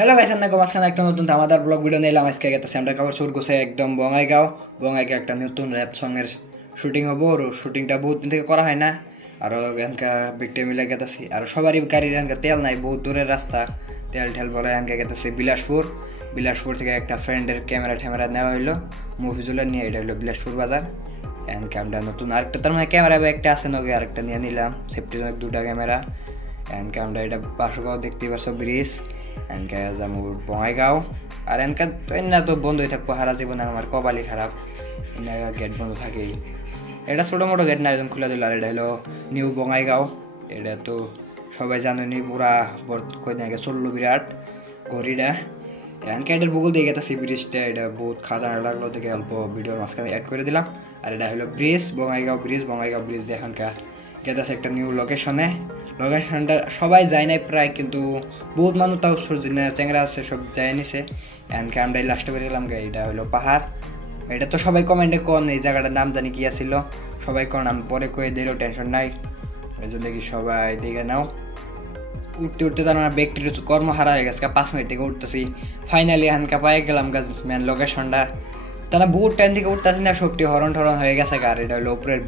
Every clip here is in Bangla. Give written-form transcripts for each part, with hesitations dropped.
হ্যালো গাইস, আপনাকে মাঝখানে একটা নতুন ধামাদার ব্লগ ভিডিও নিলাম। আজকে গেতেছি আমরা কাপড় চোর গোছে একদম বঙ্গাইগাঁও একটা নতুন র্যাপ সঙের শুটিং হবো। আর শুটিংটা বহুত দিন থেকে করা হয় না। আরও এখানকার বিকটে মিলে গেতেছি। আর সবারই গাড়ির এখানকার তেল নাই, বহুত দূরের রাস্তা, তেল ঠেল বলে এখানকে গেতেছি বিলাসপুর থেকে একটা ফ্রেন্ডের ক্যামেরা নেওয়া হইলো, মফিজুলের নিয়ে। এটা হলো বিলাসপুর বাজার। এখানকে আমরা নতুন আরেকটা তার মানে ক্যামেরা একটা আছে নগে, আরেকটা নিয়ে নিলাম সেফটিজনক দুটা ক্যামেরা। এখানকে আমরা এটা বাসগাঁও দেখতে পাচ্ছ ব্রিজ। এনকা যাবো বঙ্গাইগাঁও। আর এনকা তো এনা তো বন্ধই থাকবো সারা জীবনে, আমার কপালই খারাপ, এনা গেট বন্ধ থাকেই। এটা ছোটো মোটো গেট না, একদম খুলে দিল। আর এটা হলো নিউ বঙ্গাইগাঁও। এটা তো সবাই জানেনি, পুরা কয়দিন আগে চললো বিরাট ঘড়িটা। এনকা এটার বগল দিয়ে গেছে ব্রিজটা, এটা বহুত খাদা লাগলো থেকে অল্প ভিডিওর মাঝখানে অ্যাড করে দিলাম। আর এটা হলো ব্রিজ, বঙ্গাইগাঁও ব্রিজ দিয়ে এখানকার গেতেছে একটা নিউ লোকেশনটা সবাই যায় নাই প্রায়, কিন্তু বহুত মানুষ তাও চ্যাংরা আছে, সব যায় নিছে। এনকে আমরা লাস্টে বেরিয়ে গেলাম। এটা হলো পাহাড়। এটা তো সবাই কমেন্টে কোন এই জায়গাটার নাম জানি কি আসছিল, সবাই কোন নাম পরে কয়ে দিলেও টেনশন নাই। ওই জন্য দেখি সবাই দেখে নাও। উঠতে তো আমার ব্যক্তির কর্ম হারা হয়ে গেছে, 5 মিনিট থেকে উঠতেছি। ফাইনালি এখানকা পাই গেলাম মেন লোকেশনটা। তারা বহুত টাইম থেকে উঠতেছি না, সবটি হরণ হয়ে গেছে। আর এটা হলো উপরের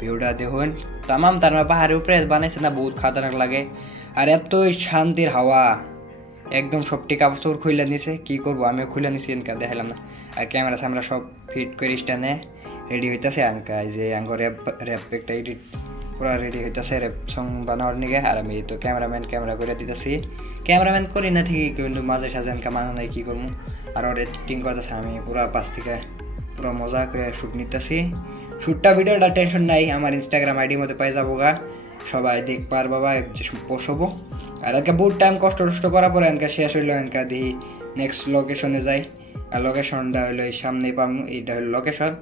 ভিউটা দেখুন তামাম। তার পাহাড়ের উপরে বানাইছে না, বহুত খাতারনাক লাগে। আর এতই শান্তির হাওয়া, একদম সবটি কাপড় চোপড় খুলে নিছে। কী করবো, আমিও খুলে নিছি, এনকা দেখালাম না। আর ক্যামেরা সব ফিট করে স্ট্যান্ডে রেডি হইতেছে। এনকা এই যে আঙ্গ র্যাপ একটা এডিট পুরা রেডি হইতেছে র্যাপ সং বানানোর নিগে। আর আমি তো ক্যামেরা করে দিতেছি। ক্যামেরাম্যান করি না ঠিকই, কিন্তু মাঝে সাঝে এনকা মানো নাই, কী করবো। আর ওর এডিটিং করতেছে, আমি পুরা পাশ থেকে পুরো মজা করে শ্যুট নিতেছি। শ্যুটটা ভিডিওটা টেনশন নাই, আমার ইনস্টাগ্রাম আইডির মধ্যে পাই যাবো গা, সবাই দেখ পার বাবা বসবো। আর এনকা বহুত টাইম কষ্ট করার পরে এনকা শেষ হইলো। এনকা দেখি নেক্সট লোকেশনে যাই। আর লোকেশনটা হইলো এই সামনেই পাবো, এইটা হলো লোকেশন।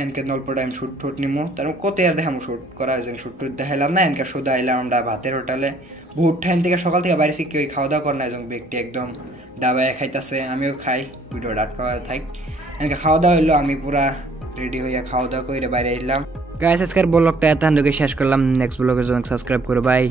এনকে অল্প টাইম শ্যুট নিমো, তারপর কত আর দেখামো শ্যুট করা হয়েছে। শ্যুট দেখাইলাম না, এনকা শুধু আইলাম আমরা ভাতের হোটেলে। বহুত টাইম থেকে সকাল থেকে বাইরেছি, কেউ খাওয়া দাওয়া করে না, একজন ব্যক্তি একদম ডাবায় খাইতেছে, আমিও খাই, ভিডিও ডাট খাওয়া থাক। এনকে খাওয়া দাওয়া হইলো, আমি পুরা রেডি হইয়া খাওয়া দাওয়া করে বাইরে এলাম। গাইস আজকের ব্লগটা এত শেষ করলাম। নেক্সট ব্লগের জন্য সাবস্ক্রাইব করো, বাই।